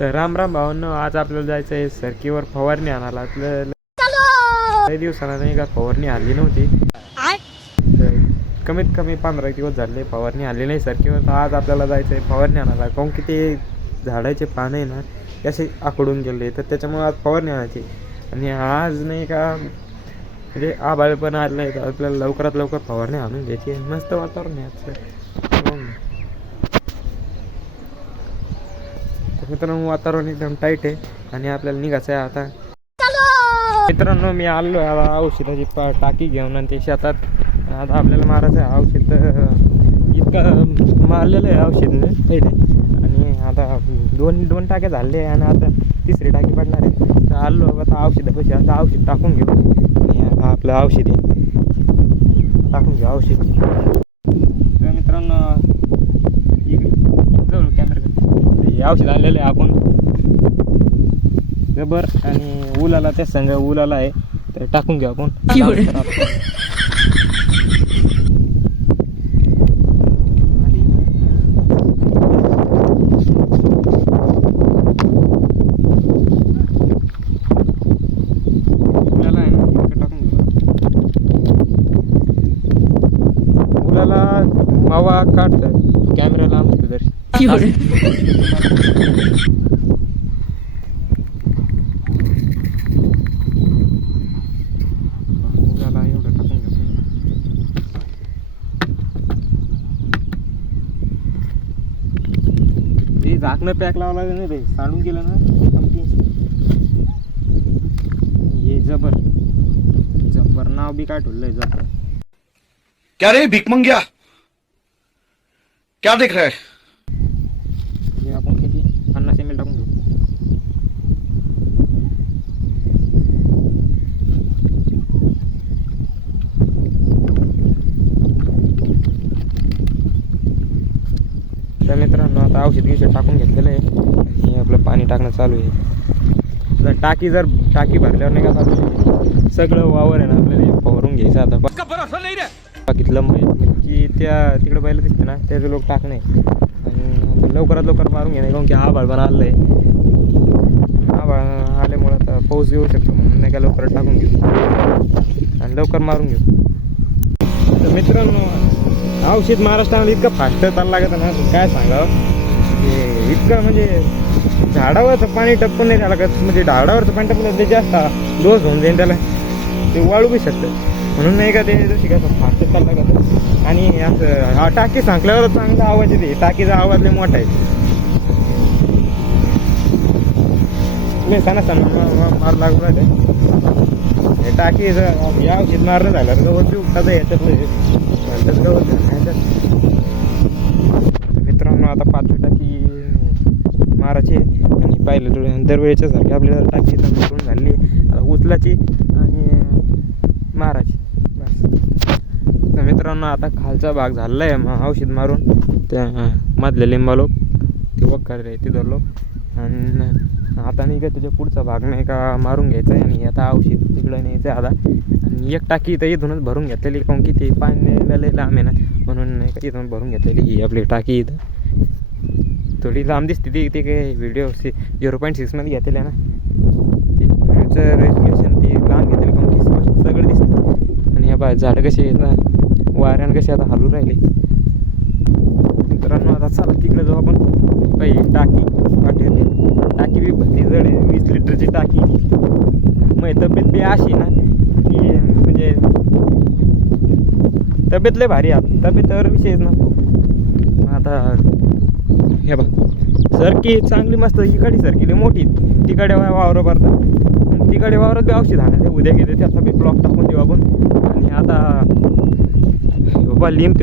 तर राम राम भावांनो, आज आपल्याला जायचं आहे सरकीवर फवारणी आणायला. आपल्याला काही दिवसांना नाही का फवारणी आली नव्हती, तर कमीत कमी 15 दिवस झाले फवारणी आली नाही सरकीवर. तर आज आपल्याला जायचं आहे फवारणी आणायला, काहून की ते झाडाचे पानं आहे ना असे आकडून गेले, तर त्याच्यामुळे आज फवारणी आणायची. आणि आज नाही का म्हणजे आभाळ पण आलं आहे, तर आपल्याला लवकरात लवकर फवारणी आणून घ्यायची. मस्त वातावरण आहे आजचं. मित्रांनो वातावरण एकदम टाईट आहे आणि आपल्याला निघायचं आहे आता. मित्रांनो मी आलो आहे औषधाची टाकी घेऊन आणि ते शेतात आता आपल्याला मारायचं आहे औषध. इतकं मारलेलं आहे औषधनं पहिले, आणि आता दोन टाक्या झाले आणि आता तिसरी टाकी पडणार आहे. तर आलो आता औषधापाशी, आता औषध टाकून घेऊ. आणि आता आपलं औषध टाकून घेऊ औषध. तर मित्रांनो जवळ कॅमेरा हे औषध आणलेलं आहे आपण रबर आणि उलाला, त्या संग उलाला आहे, तर टाकून घेऊ आपण. उलाला आहे ना, टाकून घेऊ. उलाला मावा काढत कॅमेरा लांब तरी झाकणं पॅक लावला नाही रे, सांडून गेलं ना कंपनी. हे जबर जबर नाव बी काय ठेवलंय जबर. क्या रे भीख मंग्या, क्या देख रहा है? हे आपण किती 50 ml टाकून घेऊ. तर मित्रांनो आता औषध गिषध टाकून घेतलेलं आहे आणि आपलं पाणी टाकणं चालू आहे. तर टाकी भरल्यावर नाही का सगळं वावर आहे ना आपल्याला फवारून घ्यायचं. आता बाकीत लंब की त्या तिकडे बैल दिसते ना, त्याचे लोक टाकणे आणि लवकरात लवकर मारून घेणे, काहून की आभाळ पण आलं आहे. आभाळ आल्यामुळं आता पाऊस येऊ शकतो, म्हणून नाही का लवकर टाकून घेऊ आणि लवकर मारून घेऊ. तर मित्रांनो औषध महाराष्ट्रामध्ये इतकं फास्ट चाललं लागतं ना, काय सांगावं. हे इतकं म्हणजे झाडावरचं पाणी टपकून नाही त्याला, म्हणजे झाडावरचं पाणी टपकून ते जास्त डोस होऊन जाईल त्याला, ते वाळू बी शकतं. म्हणून नाही का ते जशी कसं फास्ट चाललं लागतं. आणि असं टाकी सांकल्यावर चांगला आवाज येते, टाकीचा आवाज लय मोठा आहे. मार लागू राहते हे टाकी. या औषध मारणं झालं गवत बी उठतात याच्यातलं गवत. मित्रांनो आता 5 टाकी मारायची आणि पाहिलं दरवेळेच्या सारखी आपल्याला टाकी करून झाली. आता उचलाची आणि मारायची बस. तर मित्रांनो आता खालचा भाग झालेला आहे मग औषध मारून. त्या मधले लिंबालोक ते वक्कर आहे ते धरलो, आणि आता नाही का त्याच्या पुढचा भाग नाही का मारून घ्यायचा आहे. आणि आता औषध तिकडं न्यायचं आहे आता. आणि एक टाकी इथं इथूनच भरून घेतलेली, काहून की ते पाणी लांब आहे ना, म्हणून नाही का इथून भरून घेतलेली ही आपली टाकी. इथं थोडी लांब दिसते ती काही व्हिडिओ 0.6 मध्ये घेतलेली आहे ना, ते व्हिडिओचं रेझोल्युशन ती लांब घेतलेली, काहून की स्पष्ट सगळं दिसतं. आणि ह्या झाडं कशी आहेत ना, वाऱ्यानं कशी आता हलू राहिले. मित्रांनो आता चला तिकडे जाऊ आपण. पहिली टाकी वाटेल, टाकी बी भरती जड आहे, 20 लिटरची टाकी. मग तब्येत बी अशी ना की म्हणजे तब्येत लय भारी आहे, तब्येतीवर विषयच नसतो. आता हे बघ सरकी चांगली मस्त इकडे सरकी मोठी, तिकडे वावरं भरतात, तिकडे वावरात बी औषध आणायचं. उद्या घेते त्याचा बी ब्लॉक टाकून देऊ आपण. आणि आता बाबा लिंब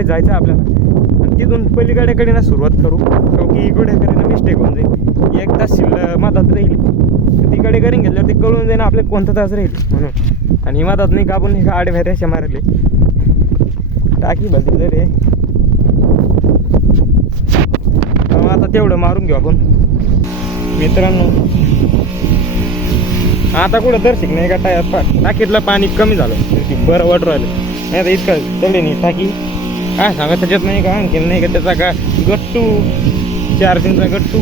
जायचं आपल्याला, आणि तिथून पलीकडेकडे ना सुरुवात करू, कारण की इकडेकडे ना मिस्टेक होऊन जाईल. एक तास मधात राहील, तिकडे करून घेतल्यावर ते कळून जाईल आपल्याला कोणता तास राहील म्हणून. आणि मधात नाही का आपण आडे व्हॅरेशा मारले टाकी भरली रे. आता तेवढं मारून घेऊ आपण. मित्रांनो आता कुठं दर्शिक नाही का टाकीतलं पाणी कमी झालं, बरं वाटू राहिलं नाही. आता इतकं तेवढे नाही टाकी काय सांगा त्याच्यात नाही का, आणखी नाही का त्याचा का गट्टू 4 दिनचा गट्टू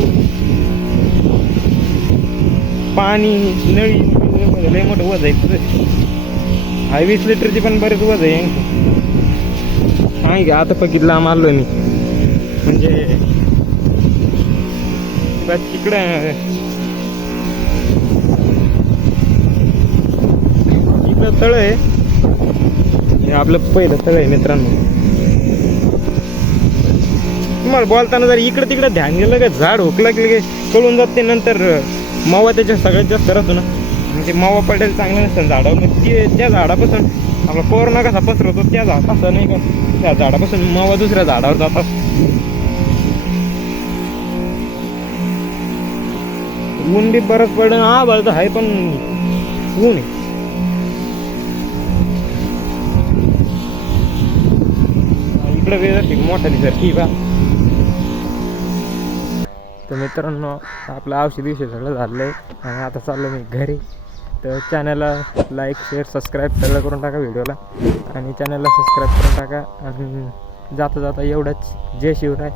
पाणी नळी लय मोठं वज आहे तुझं. 20 लिटरची पण बरेच वज आहे का आता बघितलं आम्हाला मी म्हणजे तिकडं तळ आहे हे आपलं पहिलं तळ आहे मित्रांनो. तुम्हाला बोलताना जर इकडं तिकडं ध्यान गेलं का झाड हुकलं की कळून जाते. नंतर मावा त्याच्या सगळ्यात जास्त राहतो ना म्हणजे मावा पडेल चांगलं नसतं झाडावर ते त्या झाडापासून आपला कोरोना कसा पसरवतो त्या असं नाही का त्या झाडापासून मावा दुसऱ्या झाडावर जातात. ऊन बी बरंच पडलं आभाळ तर आहे पण ऊन आहे. इकडे वेळ मोठा दिसत बा. तर मित्रांनो आपलं औषधी सगळं झालं आहे आणि आता चाललो मी घरी. तर चॅनलला लाईक शेअर सबस्क्राईब सगळं करून टाका व्हिडिओला आणि चॅनलला सबस्क्राईब करून टाका. आणि जाता जाता एवढंच. जय शिवराय.